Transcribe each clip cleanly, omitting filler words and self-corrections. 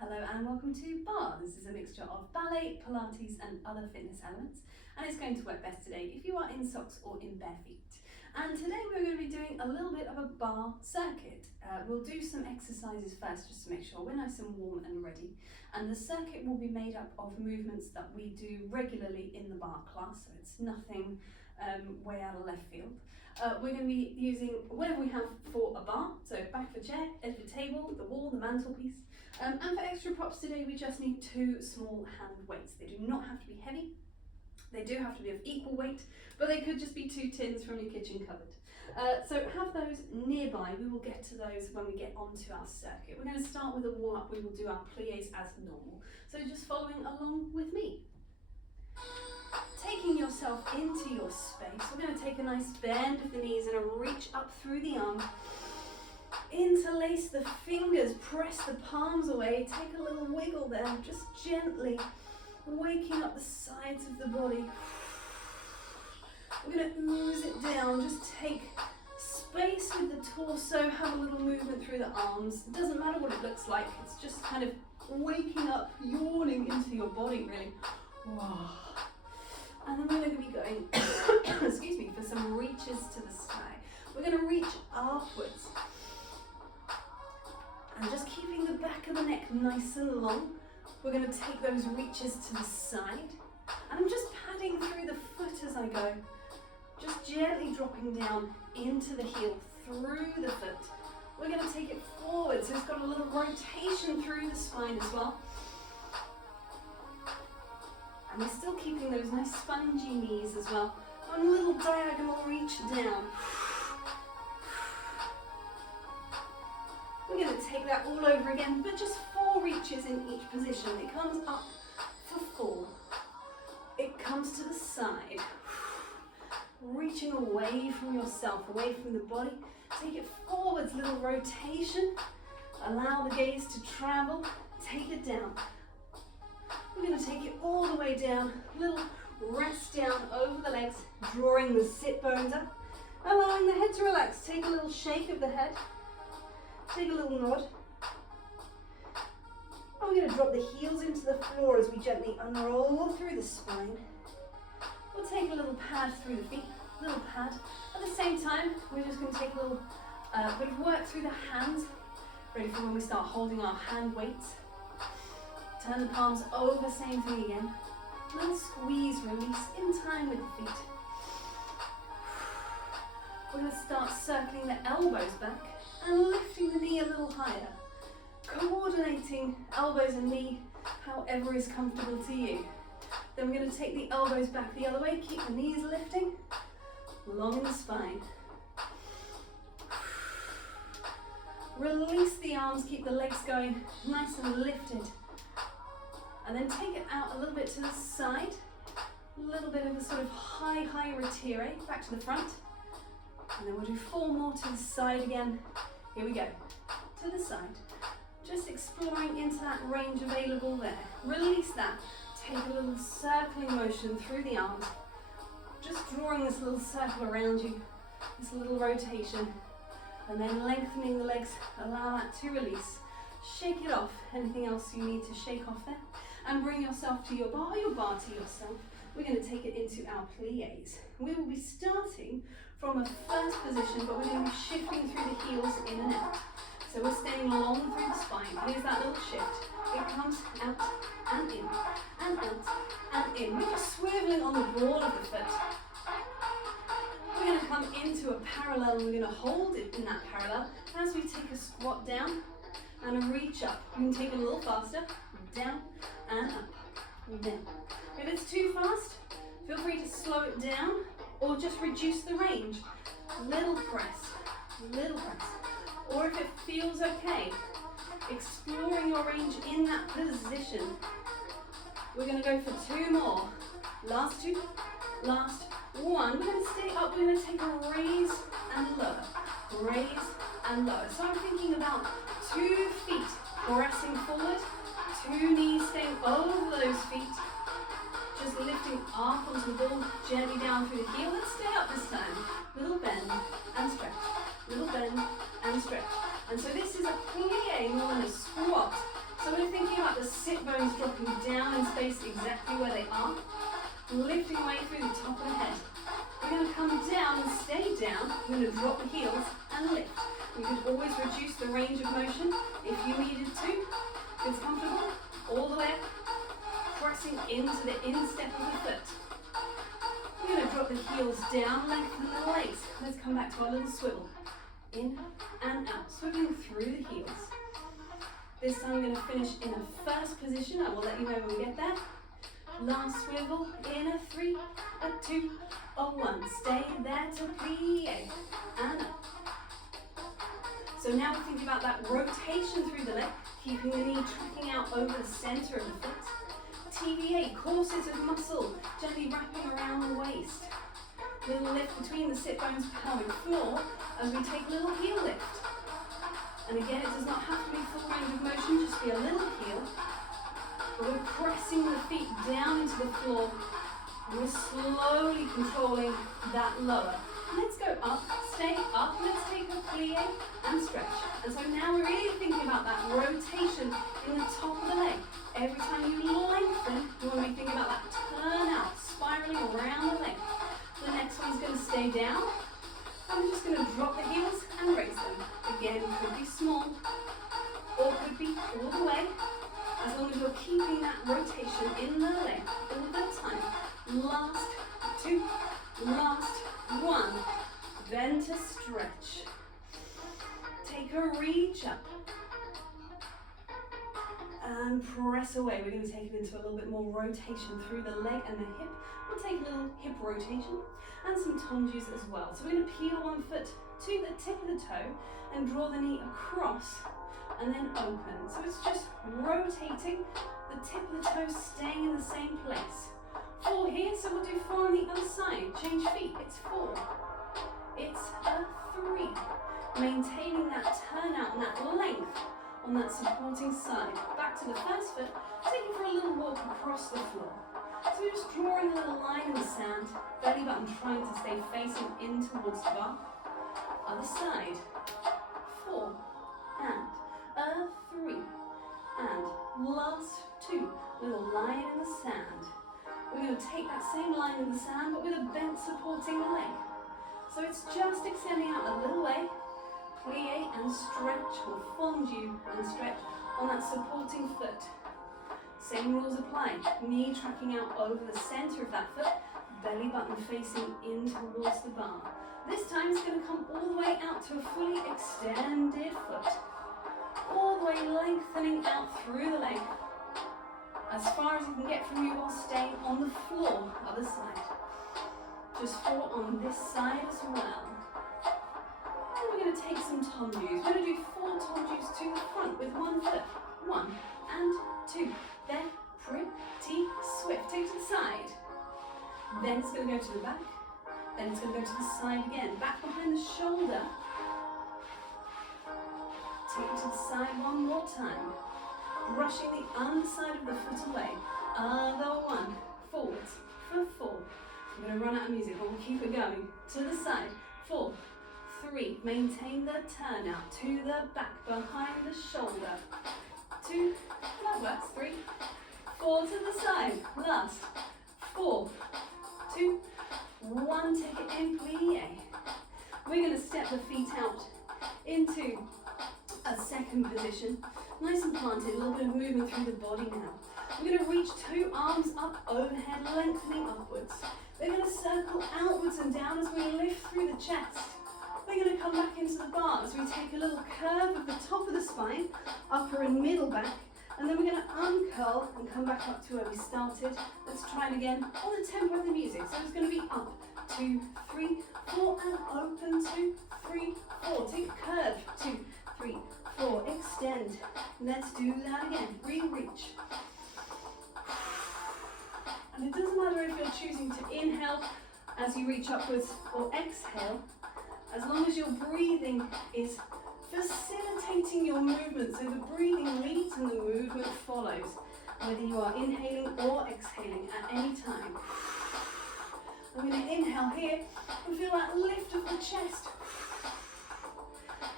Hello and welcome to Barre. This is a mixture of ballet, Pilates and other fitness elements, and it's going to work best today if you are in socks or in bare feet. And today we're going to be doing a little bit of a barre circuit. We'll do some exercises first just to make sure we're nice and warm and ready, and the circuit will be made up of movements that we do regularly in the barre class, so it's nothing way out of left field. We're going to be using whatever we have for a barre, so back of a chair, edge of a table, the wall, the mantelpiece. And for extra props today, we just need 2 small hand weights. They do not have to be heavy. They do have to be of equal weight, but they could just be 2 tins from your kitchen cupboard. So have those nearby. We will get to those when we get onto our circuit. We're going to start with a warm-up. We will do our pliés as normal. So just following along with me. Taking yourself into your space, we're going to take a nice bend of the knees and a reach up through the arm. Interlace the fingers, press the palms away, take a little wiggle there, just gently waking up the sides of the body. We're going to ooze it down, just take space with the torso, have a little movement through the arms. It doesn't matter what it looks like, it's just kind of waking up, yawning into your body really. Wow. And then we're going to be going, excuse me, for some reaches to the sky. We're going to reach upwards. And just keeping the back of the neck nice and long, we're going to take those reaches to the side. And I'm just padding through the foot as I go. Just gently dropping down into the heel, through the foot. We're going to take it forward, so it's got a little rotation through the spine as well. And we're still keeping those nice spongy knees as well. One little diagonal reach down. We're going to take that all over again, but just 4 reaches in each position. It comes up for 4. It comes to the side. Reaching away from yourself, away from the body. Take it forwards, little rotation. Allow the gaze to travel. Take it down. We're going to take it all the way down. Little rest down over the legs, drawing the sit bones up. Allowing the head to relax. Take a little shake of the head. Take a little nod. And we're going to drop the heels into the floor as we gently unroll through the spine. We'll take a little pad through the feet, little pad. At the same time, we're just going to take a little bit of work through the hands, ready for when we start holding our hand weights. Turn the palms over, same thing again. Little squeeze, release in time with the feet. We're going to start circling the elbows back and lifting the knee a little higher. Coordinating elbows and knee however is comfortable to you. Then we're going to take the elbows back the other way, keep the knees lifting, long in the spine. Release the arms, keep the legs going nice and lifted. And then take it out a little bit to the side. A little bit of a sort of high retire, back to the front. And then we'll do 4 more to the side again. Here we go, to the side. Just exploring into that range available there. Release that. Take a little circling motion through the arms. Just drawing this little circle around you, this little rotation. And then lengthening the legs, allow that to release. Shake it off, anything else you need to shake off there. And bring yourself to your barre to yourself. We're going to take it into our pliés. We will be starting from a first position, but we're going to be shifting through the heels in and out. So we're staying long through the spine. Here's that little shift. It comes out and in, and out, and in. We're just swiveling on the ball of the foot. We're going to come into a parallel, and we're going to hold it in that parallel as we take a squat down and a reach up. You can take it a little faster, down and up, down. If it's too fast, feel free to slow it down or just reduce the range. Little press, little press. Or if it feels okay, exploring your range in that position. We're going to go for 2 more. Last 2, last 1. We're going to stay up, we're going to take a raise and lower, raise and lower. So I'm thinking about 2 feet pressing forward, 2 knees staying over those feet, just lifting up onto the ball, gently down through the heel. Let's stay up this time. Little bend and stretch, little bend and stretch. And so this is a plie more than a squat. So So we're thinking about the sit bones dropping down in space exactly where they are, lifting away through the top of the head. We're going to come down and stay down. We're going to drop the heels and lift. We could always reduce the range of motion if you needed to. If it's comfortable, all the way up, pressing into the instep of the foot. We're going to drop the heels down, lengthen the legs. Let's come back to our little swivel. In and out, swiveling through the heels. This time we're going to finish in a first position. I will let you know when we get there. Last swivel in a 3, a 2, a 1. Stay there to plie and up. So now we're thinking about that rotation through the leg, keeping the knee tracking out over the center of the foot. TVA, corsets of muscle, gently wrapping around the waist. Little lift between the sit bones, pelvic floor, as we take a little heel lift. And again, it does not have to be full range of motion, just be a little heel. We're pressing the feet down into the floor. We're slowly controlling that lower. Let's go up, stay up, let's take a plie and stretch. And so now we're really thinking about that rotation in the top of the leg. Every time you lengthen, you want to be thinking about that turn out, spiraling around the leg. The next one's going to stay down. And we're just going to drop the heels and raise them. Again, could be small or could be all the way. As long as you're keeping that rotation in the leg all the time. Last 2, last 1. Then to stretch. Take a reach up. And press away. We're going to take it into a little bit more rotation through the leg and the hip. We'll take a little hip rotation and some tongus as well. So we're going to peel one foot to the tip of the toe and draw the knee across and then open. So it's just rotating, the tip of the toe staying in the same place. 4 here, so we'll do 4 on the other side. Change feet, it's 4. It's a 3. Maintaining that turnout and that length on that supporting side. Back to the first foot, taking for a little walk across the floor. So we're just drawing a little line in the sand, belly button trying to stay facing in towards the bar. Other side, 4, and a 3, and last 2, little line in the sand. We're going to take that same line in the sand, but with a bent supporting leg. So it's just extending out a little way, plie and stretch, or fondu and stretch on that supporting foot. Same rules apply, knee tracking out over the center of that foot, belly button facing in towards the bar. This time it's going to come all the way out to a fully extended foot. All the way lengthening out through the leg. As far as you can get from you while staying on the floor, other side. Just 4 on this side as well. And we're going to take some tongus. We're going to do 4 tongus to the front with 1 foot. 1 and 2. Then pretty swift. Take to the side. Then it's going to go to the back. Then it's going to go to the side again. Back behind the shoulder. Take it to the side one more time. Brushing the underside of the foot away. Other one. Forwards for 4. I'm going to run out of music, but we'll keep it going. To the side. 4, 3. Maintain the turn out. To the back, behind the shoulder. 2. That works. 3, 4 to the side. Last. 4, 2, 1. Take it in, plie. We're going to step the feet out into a second position. Nice and planted, a little bit of movement through the body now. We're going to reach 2 arms up overhead, lengthening upwards. We're going to circle outwards and down as we lift through the chest. We're going to come back into the bar as we take a little curve of the top of the spine, upper and middle back, and then we're going to uncurl and come back up to where we started. Let's try it again on the tempo of the music. So it's going to be up, 2, 3, 4, and open, 2, 3, 4. Take a curve, 2, 3, 4. Extend. Let's do that again. Reach. And it doesn't matter if you're choosing to inhale as you reach upwards or exhale, as long as your breathing is facilitating your movement, so the breathing leads and the movement follows, whether you are inhaling or exhaling at any time. I'm going to inhale here and feel that lift of the chest.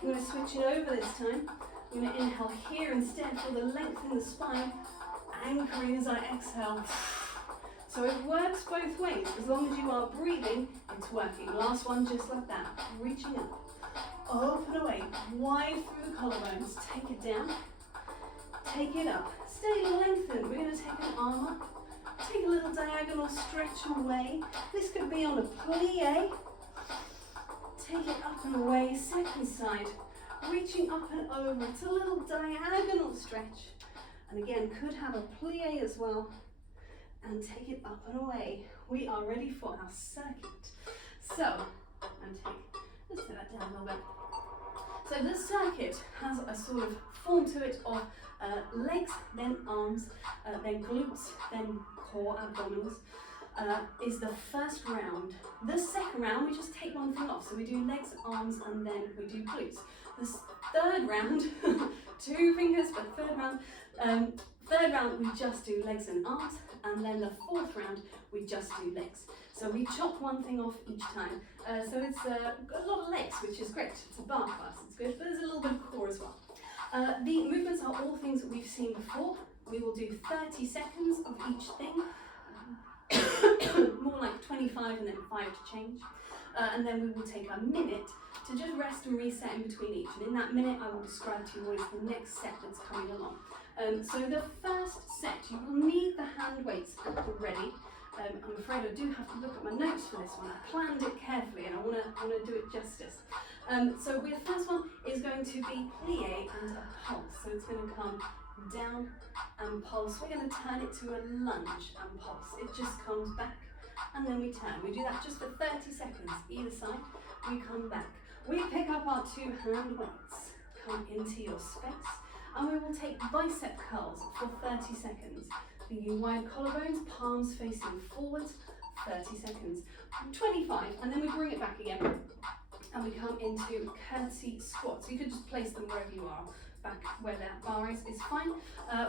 I'm going to switch it over this time We're going to inhale here instead for the length in the spine, anchoring as I exhale. So it works both ways. As long as you are breathing, it's working. Last one, just like that. Reaching up. Open away, wide through the collarbones. Take it down. Take it up. Stay lengthened. We're going to take an arm up. Take a little diagonal stretch away. This could be on a plie. Take it up and away. Second side. Reaching up and over. It's a little diagonal stretch. And again, could have a plie as well. And take it up and away. We are ready for our circuit. So, let's set that down a little bit. So this circuit has a sort of form to it of legs, then arms, then glutes, then core, abdominals, is the first round. The second round, we just take one thing off. So we do legs, arms, and then we do glutes. The third round, two fingers, but third round we just do legs and arms, and then the fourth round we just do legs. So we chop one thing off each time. So it's got a lot of legs, which is great. It's a bar class, it's good, but there's a little bit of core as well. The movements are all things that we've seen before. We will do 30 seconds of each thing, more like 25 and then 5 to change. And then we will take a minute to just rest and reset in between each. And in that minute, I will describe to you what is the next set that's coming along. So the first set, you will need the hand weights at the ready. I'm afraid I do have to look at my notes for this one. I planned it carefully and I want to do it justice. So the first one is going to be plie and a pulse. So it's going to come down and pulse. We're going to turn it to a lunge and pulse. It just comes back and then we turn. We do that just for 30 seconds either side. We come back. We pick up our two hand weights. Come into your space. And we will take bicep curls for 30 seconds. Thinking wide collarbones, palms facing forwards, 30 seconds. 25, and then we bring it back again. And we come into curtsy squats. So you could just place them wherever you are. Back where that bar is fine.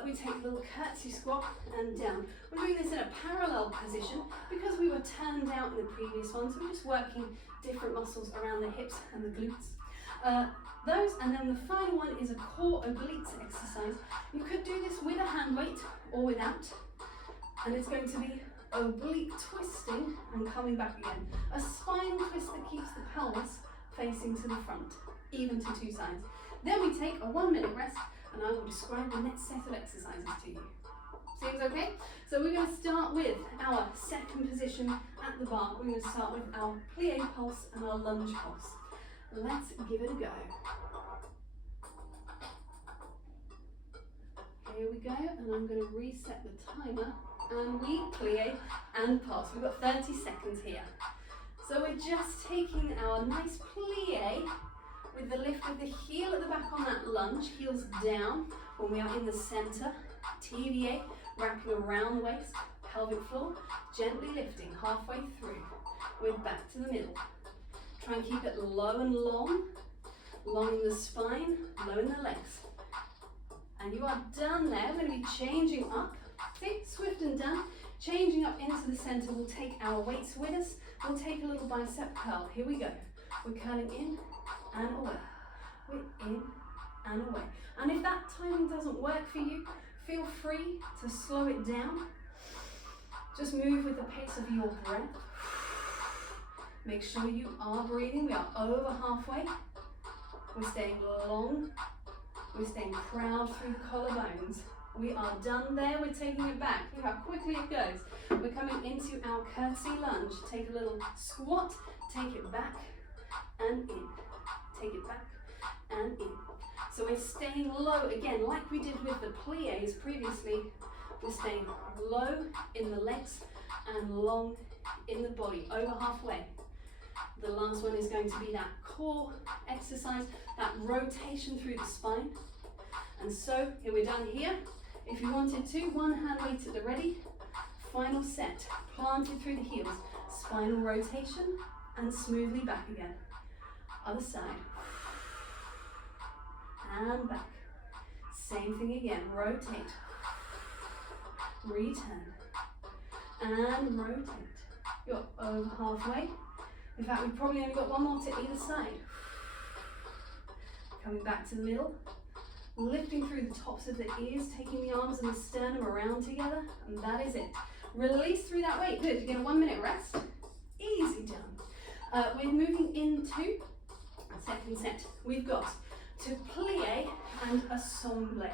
We take a little curtsy squat and down. We're doing this in a parallel position because we were turned out in the previous one. So we're just working different muscles around the hips and the glutes. Those, and then the final one is a core obliques exercise. You could do this with a hand weight or without, and it's going to be oblique twisting and coming back again. A spinal twist that keeps the pelvis facing to the front, even to two sides. Then we take a 1 minute rest, and I will describe the next set of exercises to you. Seems okay? So we're going to start with our second position at the bar. We're going to start with our plie pulse and our lunge pulse. Let's give it a go. Here we go, and I'm going to reset the timer, and we plie and pulse. We've got 30 seconds here. So we're just taking our nice plie with the lift of the heel at the back on that lunge, heels down when we are in the center, TVA, wrapping around the waist, pelvic floor, gently lifting halfway through. We're back to the middle. Try and keep it low and long in the spine, low in the legs. And you are done there. We're going to be changing up. See, swift and done. Changing up into the center. We'll take our weights with us. We'll take a little bicep curl. Here we go. We're curling in and away. We're in and away. And if that timing doesn't work for you, feel free to slow it down. Just move with the pace of your breath. Make sure you are breathing. We are over halfway. We're staying long. We're staying proud through the collarbones. We are done there. We're taking it back. Look how quickly it goes. We're coming into our curtsy lunge. Take a little squat. Take it back and in. Take it back and in. So we're staying low again, like we did with the plies previously. We're staying low in the legs and long in the body, over halfway. The last one is going to be that core exercise, that rotation through the spine. And so, here we're done here. If you wanted to, one hand weight at the ready. Final set, planted through the heels. Spinal rotation and smoothly back again. Other side. And back. Same thing again, rotate. Return. And rotate. You're over halfway. In fact, we've probably only got one more to either side. Coming back to the middle. lifting through the tops of the ears, taking the arms and the sternum around together, and that is it. Release through that weight. Good. You get a 1 minute rest. Easy done. We're moving into a second set. We've got to plie and assemble.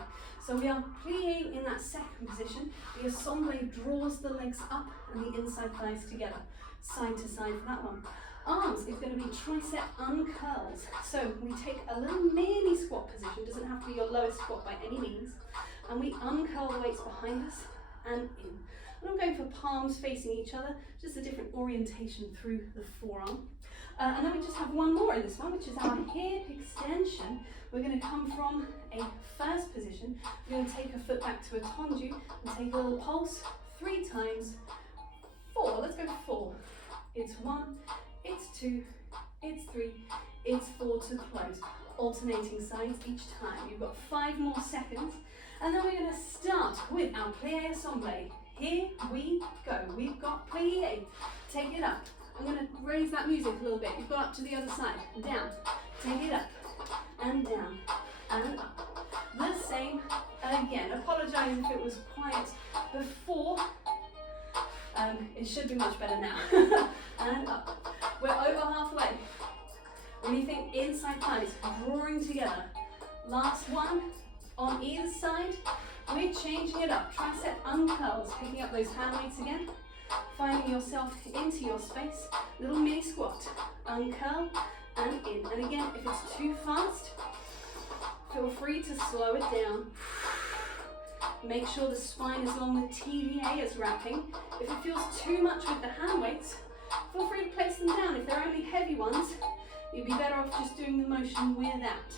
So we are plieing in that second position. The assemble draws the legs up and the inside thighs together, side to side for that one. Arms is going to be tricep uncurls. So we take a little mini squat position, doesn't have to be your lowest squat by any means, and we uncurl the weights behind us and in. And I'm going for palms facing each other, just a different orientation through the forearm. And then we just have one more in this one, which is our hip extension. We're going to come from a first position. We're going to take a foot back to a tendu and take a little pulse 3 times. 4. Let's go 4. It's 1, it's 2, it's 3, it's 4 to close. Alternating sides each time. You've got 5 more seconds. And then we're going to start with our plie assemble. Here we go. We've got plie. Take it up. I'm going to raise that music a little bit. You've got up to the other side. Down. Take it up. And down. And up. The same again. Apologise if it was quiet before. It should be much better now. And up. We're over halfway. When you think inside thighs drawing together. Last one on either side. We're changing it up. Tricep uncurls. Picking up those hand weights again. Finding yourself into your space. Little mini squat. Uncurl and in. And again, if it's too fast, feel free to slow it down. Make sure the spine is along the TVA is wrapping. If it feels too much with the hand weights, feel free to place them down. If they're only heavy ones, you'd be better off just doing the motion without.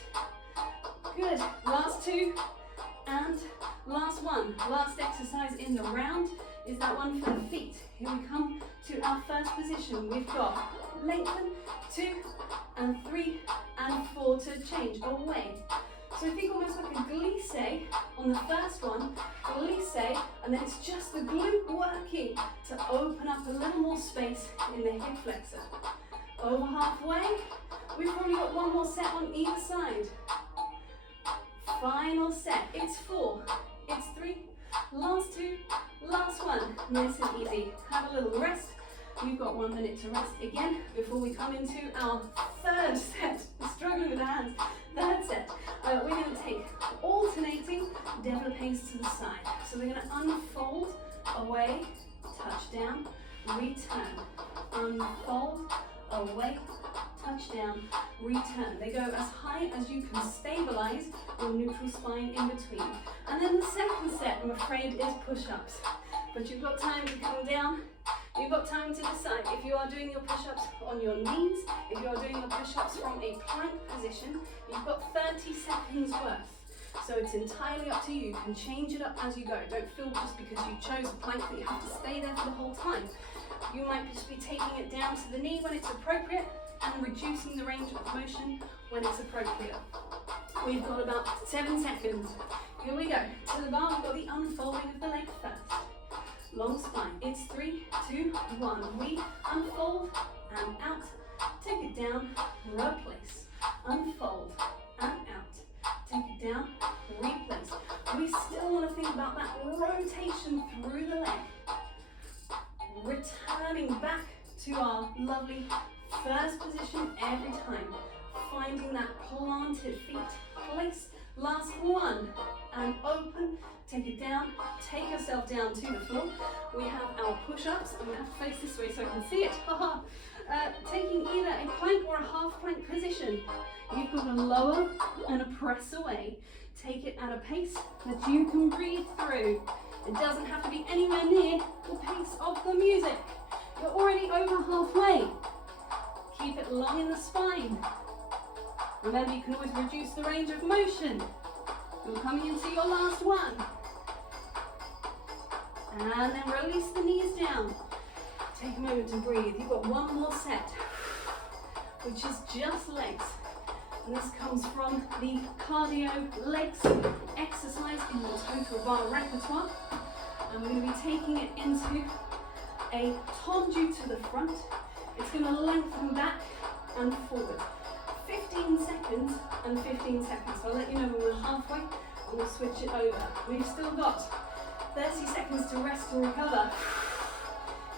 Good. Last 2 and last one. Last exercise in the round is that one for the feet. Here we come to our first position. We've got lengthen, 2 and 3 and 4 to change away. So think almost like a glisse on the first one, glisse, and then it's just the glute working to open up a little more space in the hip flexor. Over halfway, we've probably got 1 more set on either side. Final set, it's 4, it's 3, last 2, last one. Nice and easy. Have a little rest. You've got 1 minute to rest again before we come into our third set. We're struggling with the hands. Third set. We're going to take alternating développés to the side. So we're going to unfold, away, touch down, return. Unfold, away, touch down, return. They go as high as you can stabilize your neutral spine in between. And then the second set, I'm afraid, is push-ups. But you've got time to come down. You've got time to decide if you are doing your push-ups on your knees, if you are doing your push-ups from a plank position, you've got 30 seconds worth. So it's entirely up to you. You can change it up as you go. Don't feel just because you chose a plank that you have to stay there for the whole time. You might just be taking it down to the knee when it's appropriate and reducing the range of motion when it's appropriate. We've got about 7 seconds. Here we go. To the bar, we've got the unfolding of the leg first. Long spine. It's 3, 2, 1. We unfold and out. Take it down, replace. Unfold and out. Take it down, replace. We still want to think about that rotation through the leg. Returning back to our lovely first position every time. Finding that planted feet. Place. Last one. And open. Take it down. Take yourself down to the floor. We have our push-ups. I'm going to have to face this way so I can see it. Taking either a plank or a half plank position. You've got a lower and a press away. Take it at a pace that you can breathe through. It doesn't have to be anywhere near the pace of the music. You're already over halfway. Keep it long in the spine. Remember, you can always reduce the range of motion. You're coming into your last one. And then release the knees down. Take a moment to breathe. You've got 1 more set, which is just legs. And this comes from the cardio legs exercise in the Total Barre repertoire. And we're going to be taking it into a tendu to the front. It's going to lengthen back and forward. 15 seconds and 15 seconds. So I'll let you know when we're halfway. And we'll switch it over. We've still got 30 seconds to rest and recover.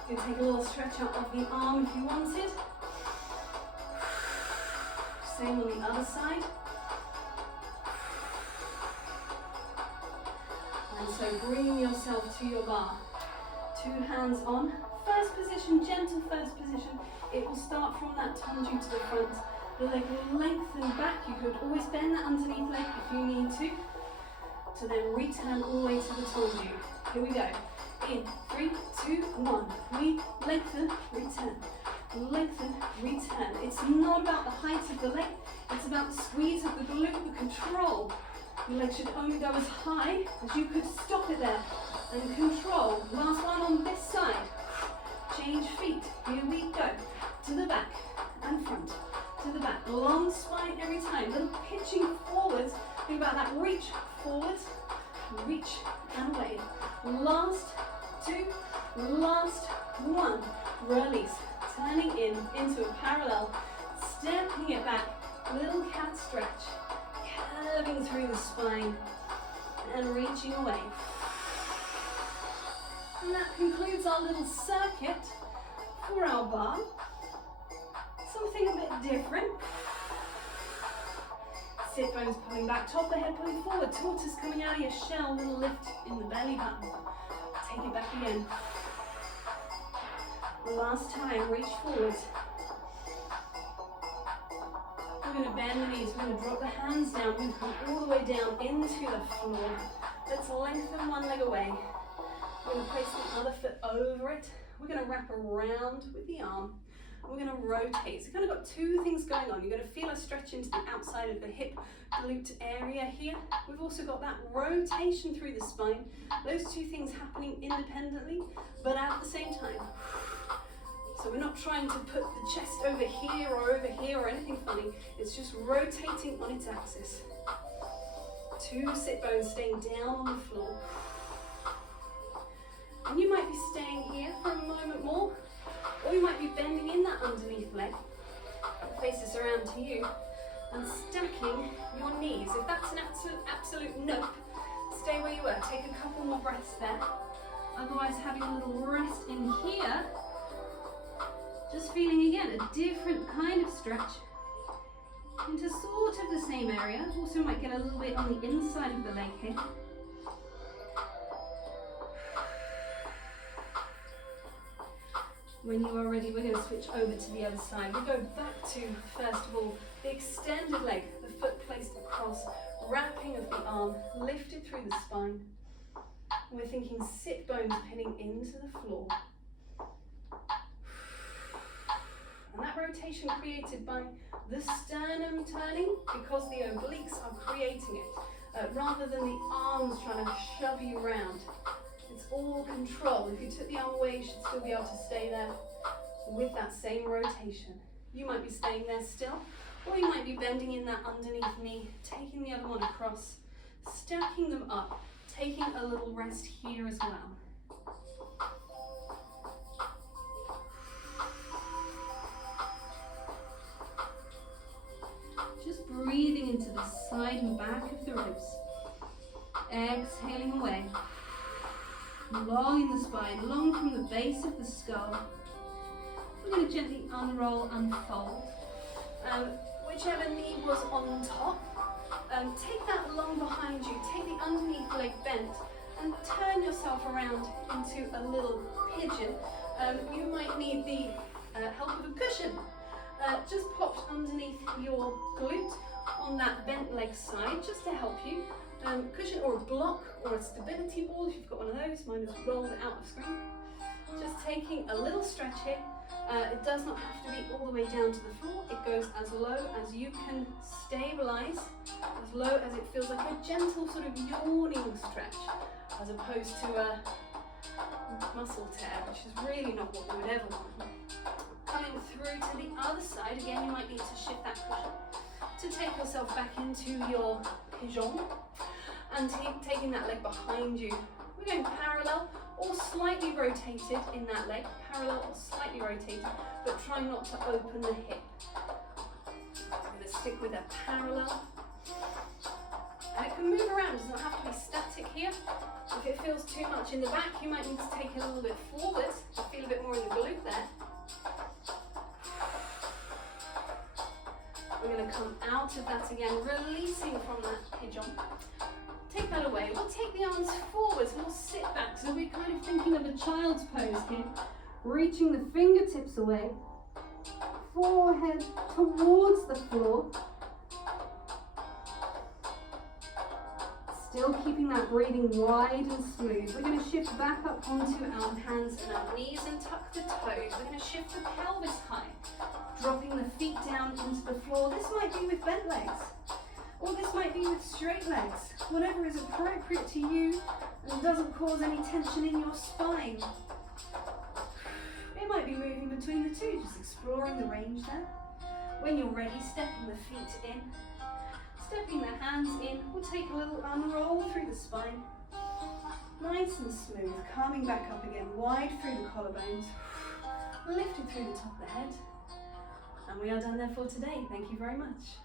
You can take a little stretch out of the arm if you wanted. Same on the other side. And so bringing yourself to your bar. 2 hands on. First position, gentle first position. It will start from that tendu to the front. The leg will lengthen back. You could always bend that underneath leg if you need to. To then return all the way to the tendu. Here we go. In 3, 2, 1. We lengthen, return. Lengthen, return. It's not about the height of the leg. It's about the squeeze of the glute, the control. Your leg should only go as high as you could stop it there. And control. Last one on this side. Change feet. Here we go. To the back and front. To the back. Long spine every time. Little pitching forwards. Think about that. Reach forwards. Reach and away. Last 2. Last 1. Release. Turning into a parallel. Stepping it back. Little cat stretch. Curving through the spine. And reaching away. And that concludes our little circuit for our bar. Something a bit different. Sit bones pulling back, top of the head pulling forward, tortoise coming out of your shell, little lift in the belly button. Take it back again. Last time, reach forward. We're going to bend the knees, we're going to drop the hands down, we're going to come all the way down into the floor. Let's lengthen one leg away. We're going to place the other foot over it. We're going to wrap around with the arm. And we're going to rotate. So you've kind of got 2 things going on. You're going to feel a stretch into the outside of the hip glute area here. We've also got that rotation through the spine. Those 2 things happening independently, but at the same time. So we're not trying to put the chest over here or anything funny. It's just rotating on its axis. 2 sit bones staying down on the floor. And you might be staying here for a moment more, or you might be bending in that underneath leg, faces around to you, and stacking your knees. If that's an absolute nope, stay where you were. Take a couple more breaths there. Otherwise, having a little rest in here, just feeling again a different kind of stretch into sort of the same area. Also might get a little bit on the inside of the leg here. When you are ready, we're going to switch over to the other side. We go back to, first of all, the extended leg, the foot placed across, wrapping of the arm, lifted through the spine. We're thinking sit bones pinning into the floor. And that rotation created by the sternum turning because the obliques are creating it, rather than the arms trying to shove you around. It's all control. If you took the arm away, you should still be able to stay there with that same rotation. You might be staying there still, or you might be bending in that underneath knee, taking the other one across, stacking them up, taking a little rest here as well. Just breathing into the side and back of the ribs. Exhaling away. Long in the spine, long from the base of the skull. We're going to gently unroll, unfold. Whichever knee was on top, take that long behind you, take the underneath leg bent, and turn yourself around into a little pigeon. You might need the help of a cushion. Just popped underneath your glute on that bent leg side, just to help you. Cushion or a block or a stability ball if you've got one of those. Mine has rolled it out of screen. Just taking a little stretch here. It does not have to be all the way down to the floor. It goes as low as you can stabilize, as low as it feels like a gentle sort of yawning stretch, as opposed to a muscle tear, which is really not what we would ever want. Coming through to the other side, again you might need to shift that cushion to take yourself back into your pigeon, and taking that leg behind you. We're going parallel or slightly rotated in that leg, parallel or slightly rotated, but try not to open the hip. I'm going to stick with a parallel, and it can move around. can, it does not have to be static here. If it feels too much in the back, you might need to take it a little bit forward to feel a bit more in the glute there. We're going to come out of that again, releasing from that pigeon. Take that away. We'll take the arms forward and we'll sit back. So we're kind of thinking of a child's pose here. Reaching the fingertips away. Forehead towards the floor. Still keeping that breathing wide and smooth. We're going to shift back up onto our hands and our knees and tuck the toes. We're going to shift the pelvis high. Dropping the feet down into the floor. This might be with bent legs, or this might be with straight legs. Whatever is appropriate to you and doesn't cause any tension in your spine. It might be moving between the two, just exploring the range there. When you're ready, stepping the feet in, stepping the hands in. We'll take a little unroll through the spine. Nice and smooth, coming back up again, wide through the collarbones, lifted through the top of the head. And we are done there for today. Thank you very much.